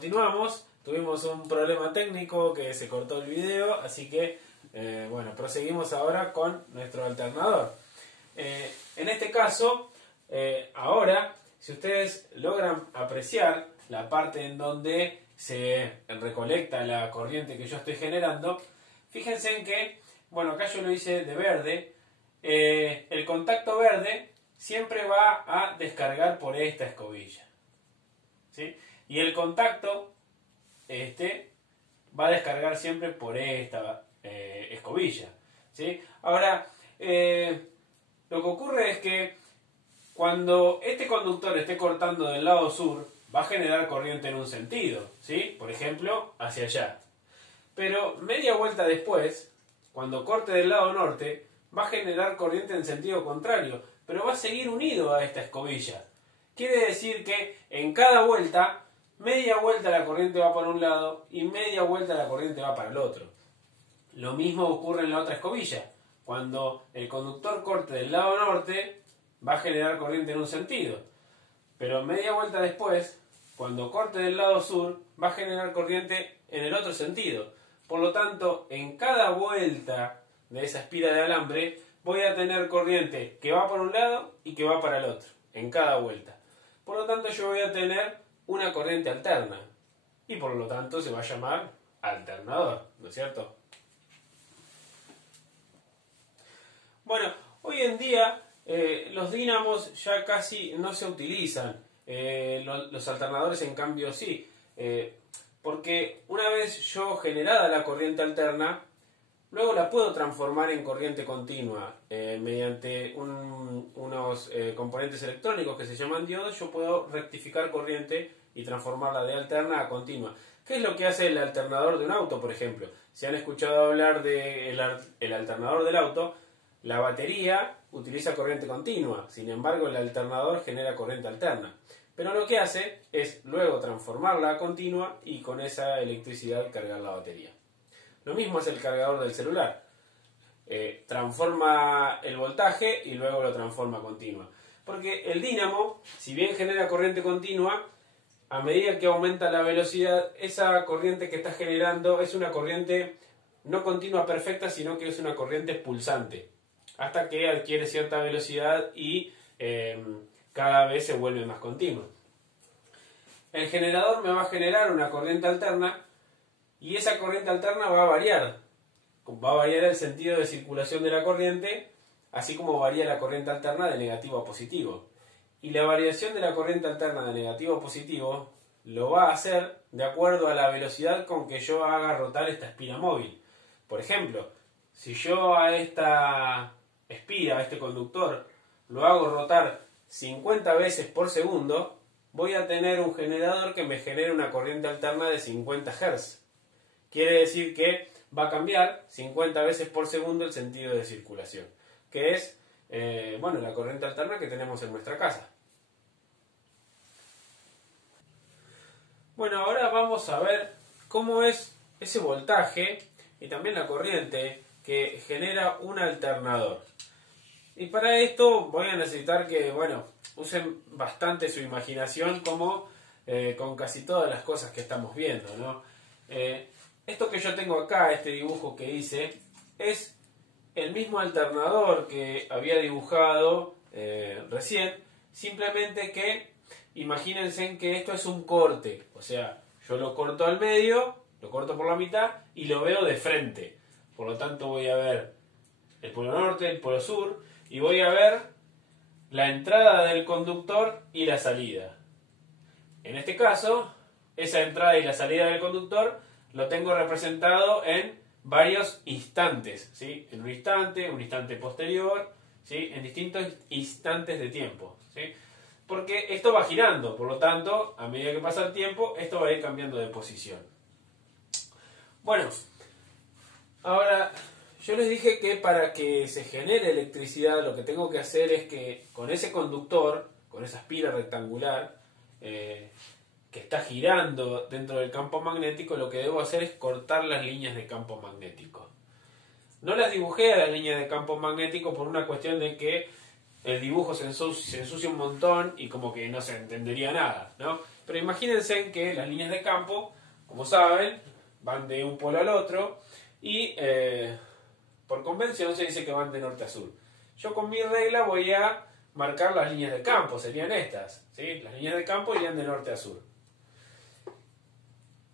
continuamos. Tuvimos un problema técnico que se cortó el video, así que bueno, proseguimos ahora con nuestro alternador. En este caso, ahora, si ustedes logran apreciar la parte en donde se recolecta la corriente que yo estoy generando, fíjense en que, bueno, acá yo lo hice de verde, el contacto verde siempre va a descargar por esta escobilla, ¿sí? Y el contacto va a descargar siempre por esta escobilla, ¿sí? Ahora, lo que ocurre es que cuando este conductor esté cortando del lado sur, va a generar corriente en un sentido, ¿sí? Por ejemplo, hacia allá. Pero media vuelta después, cuando corte del lado norte, va a generar corriente en sentido contrario, pero va a seguir unido a esta escobilla. Quiere decir que en cada vuelta, media vuelta la corriente va para un lado y media vuelta la corriente va para el otro. Lo mismo ocurre en la otra escobilla. Cuando el conductor corte del lado norte, va a generar corriente en un sentido. Pero media vuelta después, cuando corte del lado sur, va a generar corriente en el otro sentido. Por lo tanto, en cada vuelta de esa espira de alambre, voy a tener corriente que va por un lado y que va para el otro, en cada vuelta. Por lo tanto, yo voy a tener una corriente alterna. Y por lo tanto, se va a llamar alternador, ¿no es cierto? Bueno, hoy en día los dínamos ya casi no se utilizan. Los alternadores, en cambio, sí. Porque una vez yo generada la corriente alterna, luego la puedo transformar en corriente continua. Mediante unos componentes electrónicos que se llaman diodos, yo puedo rectificar corriente y transformarla de alterna a continua. ¿Qué es lo que hace el alternador de un auto, por ejemplo? Si han escuchado hablar del alternador del auto, la batería utiliza corriente continua, sin embargo el alternador genera corriente alterna. Pero lo que hace es luego transformarla a continua y con esa electricidad cargar la batería. Lo mismo es el cargador del celular. Transforma el voltaje y luego lo transforma a continua. Porque el dínamo, si bien genera corriente continua, a medida que aumenta la velocidad, esa corriente que está generando es una corriente no continua perfecta, sino que es una corriente pulsante, hasta que adquiere cierta velocidad y cada vez se vuelve más continua. El generador me va a generar una corriente alterna y esa corriente alterna va a variar. Va a variar el sentido de circulación de la corriente, así como varía la corriente alterna de negativo a positivo. Y la variación de la corriente alterna de negativo a positivo lo va a hacer de acuerdo a la velocidad con que yo haga rotar esta espira móvil. Por ejemplo, si yo a esta espira, a este conductor, lo hago rotar 50 veces por segundo, voy a tener un generador que me genere una corriente alterna de 50 Hz. Quiere decir que va a cambiar 50 veces por segundo el sentido de circulación, que es bueno, la corriente alterna que tenemos en nuestra casa. Bueno, ahora vamos a ver cómo es ese voltaje y también la corriente que genera un alternador. Y para esto voy a necesitar que, bueno, usen bastante su imaginación como con casi todas las cosas que estamos viendo, ¿no? Esto que yo tengo acá, este dibujo que hice, es el mismo alternador que había dibujado recién, simplemente que imagínense que esto es un corte, o sea, yo lo corto al medio, lo corto por la mitad y lo veo de frente. Por lo tanto voy a ver el polo norte, el polo sur y voy a ver la entrada del conductor y la salida. En este caso, esa entrada y la salida del conductor lo tengo representado en varios instantes, ¿sí? En un instante posterior, ¿sí? En distintos instantes de tiempo, ¿sí? Porque esto va girando, por lo tanto, a medida que pasa el tiempo, esto va a ir cambiando de posición. Bueno, ahora yo les dije que para que se genere electricidad lo que tengo que hacer es que con ese conductor, con esa espira rectangular que está girando dentro del campo magnético, lo que debo hacer es cortar las líneas de campo magnético. No las dibujé a las líneas de campo magnético por una cuestión de que el dibujo se ensucia un montón y como que no se entendería nada, ¿no? Pero imagínense que las líneas de campo, como saben, van de un polo al otro y por convención se dice que van de norte a sur. Yo con mi regla voy a marcar las líneas de campo, serían estas, ¿sí? Las líneas de campo irían de norte a sur.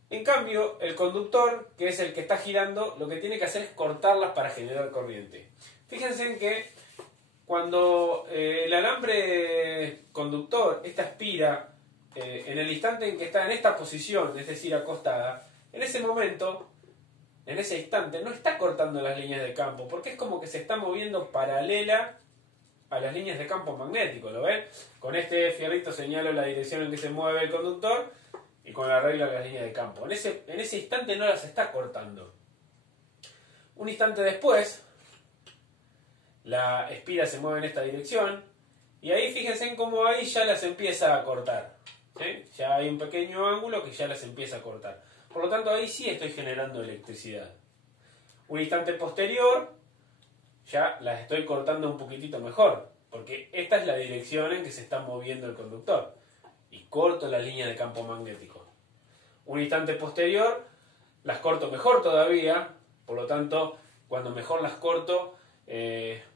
En cambio, el conductor, que es el que está girando, lo que tiene que hacer es cortarlas para generar corriente. Fíjense en que cuando el alambre conductor, esta espira, en el instante en que está en esta posición, es decir, acostada, en ese momento, en ese instante, no está cortando las líneas de campo, porque es como que se está moviendo paralela a las líneas de campo magnético, ¿lo ven? Con este fierrito señalo la dirección en que se mueve el conductor y con la regla las líneas de campo. En ese instante no las está cortando. Un instante después, la espira se mueve en esta dirección y ahí fíjense en cómo ahí ya las empieza a cortar, ¿sí? Ya hay un pequeño ángulo que ya las empieza a cortar. Por lo tanto, ahí sí estoy generando electricidad. Un instante posterior, ya las estoy cortando un poquitito mejor, porque esta es la dirección en que se está moviendo el conductor. Y corto la línea de campo magnético. Un instante posterior, las corto mejor todavía, por lo tanto, cuando mejor las corto,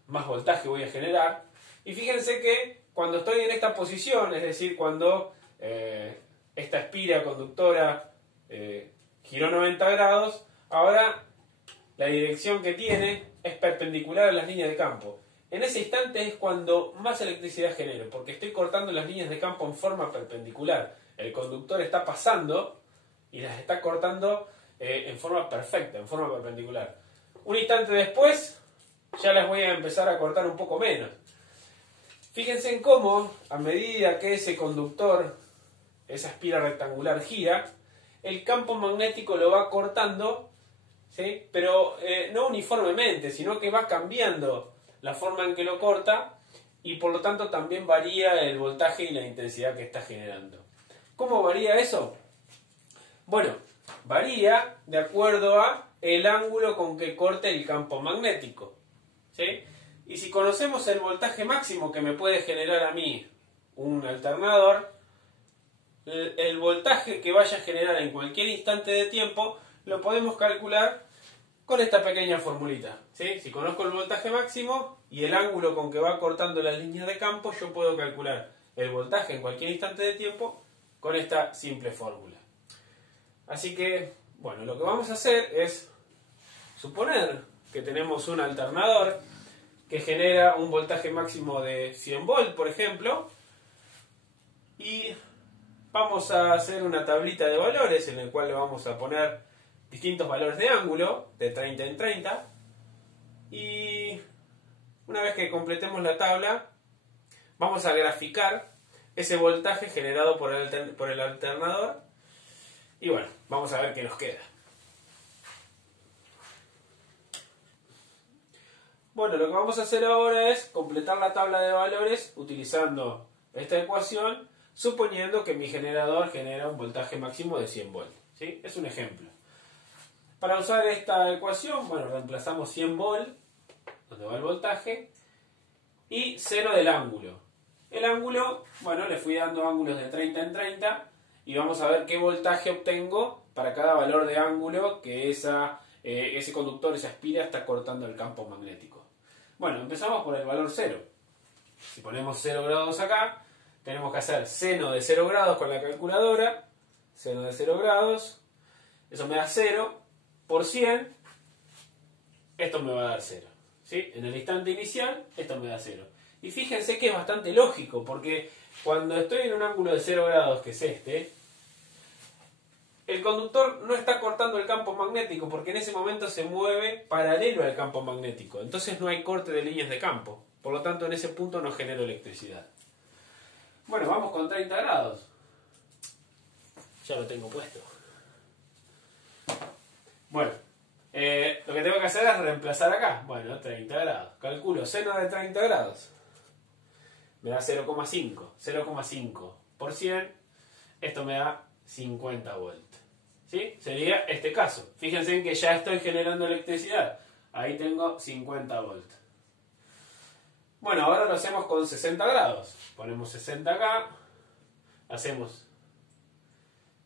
más voltaje voy a generar. Y fíjense que cuando estoy en esta posición, es decir, cuando esta espira conductora giró 90 grados, ahora la dirección que tiene es perpendicular a las líneas de campo. En ese instante es cuando más electricidad genero, porque estoy cortando las líneas de campo en forma perpendicular. El conductor está pasando y las está cortando en forma perfecta, en forma perpendicular. Un instante después ya las voy a empezar a cortar un poco menos. Fíjense en cómo, a medida que ese conductor, esa espira rectangular gira, el campo magnético lo va cortando, ¿sí? Pero no uniformemente, sino que va cambiando la forma en que lo corta y por lo tanto también varía el voltaje y la intensidad que está generando. ¿Cómo varía eso? Bueno, varía de acuerdo a el ángulo con que corte el campo magnético, ¿sí? Y si conocemos el voltaje máximo que me puede generar a mí un alternador, el voltaje que vaya a generar en cualquier instante de tiempo lo podemos calcular con esta pequeña formulita, ¿sí? Si conozco el voltaje máximo y el ángulo con que va cortando las líneas de campo, yo puedo calcular el voltaje en cualquier instante de tiempo con esta simple fórmula. Así que, bueno, lo que vamos a hacer es suponer que tenemos un alternador que genera un voltaje máximo de 100 volt, por ejemplo, y vamos a hacer una tablita de valores en el cual le vamos a poner distintos valores de ángulo, de 30 en 30, y una vez que completemos la tabla, vamos a graficar ese voltaje generado por el alternador, y bueno, vamos a ver qué nos queda. Bueno, lo que vamos a hacer ahora es completar la tabla de valores utilizando esta ecuación, suponiendo que mi generador genera un voltaje máximo de 100 volts, ¿sí? Es un ejemplo. Para usar esta ecuación, bueno, reemplazamos 100 volt, donde va el voltaje, y 0 del ángulo. El ángulo, bueno, le fui dando ángulos de 30 en 30, y vamos a ver qué voltaje obtengo para cada valor de ángulo que ese conductor, esa espira, está cortando el campo magnético. Bueno, empezamos por el valor 0. Si ponemos 0 grados acá, tenemos que hacer seno de 0 grados con la calculadora, seno de 0 grados, eso me da 0, por 100, esto me va a dar 0. ¿Sí? En el instante inicial, esto me da 0. Y fíjense que es bastante lógico, porque cuando estoy en un ángulo de 0 grados, que es este, el conductor no está cortando el campo magnético, porque en ese momento se mueve paralelo al campo magnético. Entonces no hay corte de líneas de campo. Por lo tanto, en ese punto no genero electricidad. Bueno, vamos con 30 grados. Ya lo tengo puesto. Bueno, lo que tengo que hacer es reemplazar acá. Bueno, 30 grados. Calculo seno de 30 grados. Me da 0,5. 0,5 por 100. Esto me da 50 volts. ¿Sí? Sería este caso. Fíjense en que ya estoy generando electricidad. Ahí tengo 50 volts. Bueno, ahora lo hacemos con 60 grados. Ponemos 60 acá, hacemos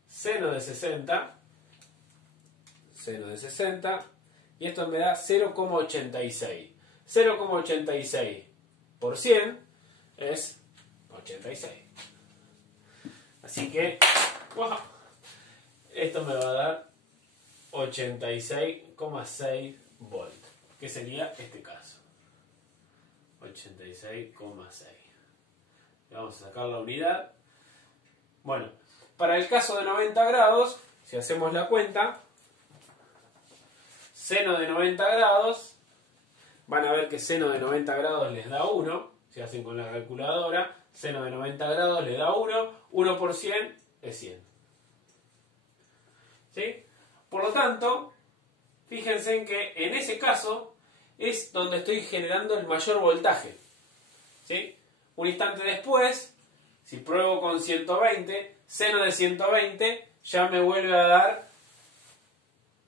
seno de 60, y esto me da 0,86. 0,86 por 100 es 86. Así que, wow, esto me va a dar 86,6 volts, que sería este caso. 86,6. Vamos a sacar la unidad. Bueno, para el caso de 90 grados, si hacemos la cuenta, seno de 90 grados, van a ver que seno de 90 grados les da 1, si hacen con la calculadora, seno de 90 grados les da 1, 1 por 100 es 100. ¿Sí? Por lo tanto, fíjense en que en ese caso es donde estoy generando el mayor voltaje. ¿Sí? Un instante después, si pruebo con 120, seno de 120 ya me vuelve a dar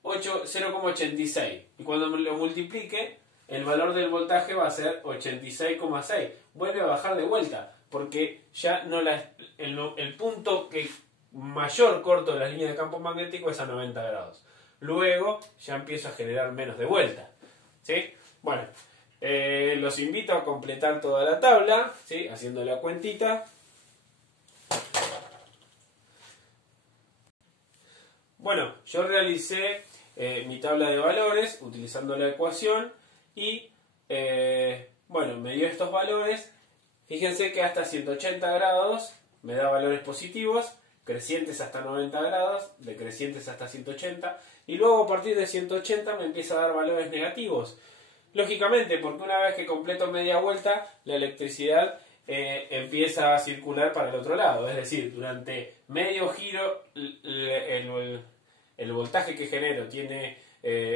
0,86. Y cuando me lo multiplique, el valor del voltaje va a ser 86,6. Vuelve a bajar de vuelta, porque ya no el punto que mayor corto de las líneas de campo magnético es a 90 grados. Luego ya empiezo a generar menos de vuelta. ¿Sí? Bueno, los invito a completar toda la tabla, ¿sí? Haciendo la cuentita. Bueno, yo realicé mi tabla de valores utilizando la ecuación y bueno, me dio estos valores. Fíjense que hasta 180 grados me da valores positivos, crecientes hasta 90 grados, decrecientes hasta 180, y luego a partir de 180 me empieza a dar valores negativos. Lógicamente, porque una vez que completo media vuelta, la electricidad empieza a circular para el otro lado. Es decir, durante medio giro el voltaje que genero tiene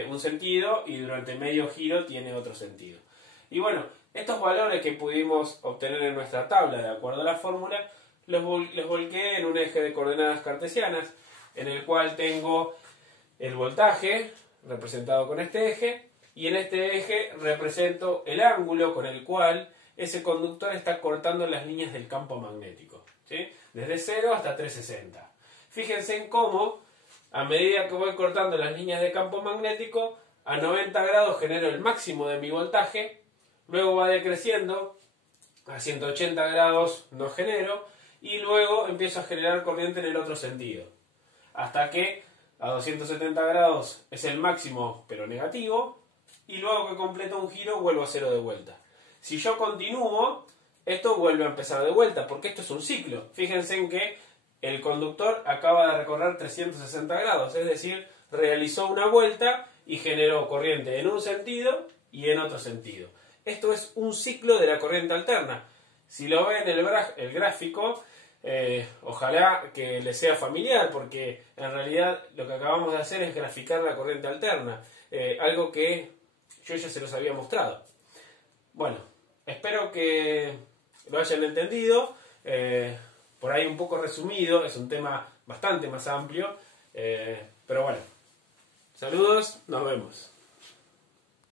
un sentido y durante medio giro tiene otro sentido. Y bueno, estos valores que pudimos obtener en nuestra tabla de acuerdo a la fórmula, los volqué en un eje de coordenadas cartesianas, en el cual tengo el voltaje representado con este eje, y en este eje represento el ángulo con el cual ese conductor está cortando las líneas del campo magnético, ¿sí? Desde 0 hasta 360. Fíjense en cómo, a medida que voy cortando las líneas de campo magnético, a 90 grados genero el máximo de mi voltaje, luego va decreciendo, a 180 grados no genero, y luego empiezo a generar corriente en el otro sentido, hasta que a 270 grados es el máximo pero negativo, y luego que completo un giro vuelvo a 0 de vuelta. Si yo continúo, esto vuelve a empezar de vuelta, porque esto es un ciclo. Fíjense en que el conductor acaba de recorrer 360 grados, es decir, realizó una vuelta y generó corriente en un sentido y en otro sentido. Esto es un ciclo de la corriente alterna. Si lo ven en el gráfico, ojalá que les sea familiar, porque en realidad lo que acabamos de hacer es graficar la corriente alterna, algo que yo ya se los había mostrado. Bueno, espero que lo hayan entendido, por ahí un poco resumido, es un tema bastante más amplio, pero bueno, saludos, nos vemos.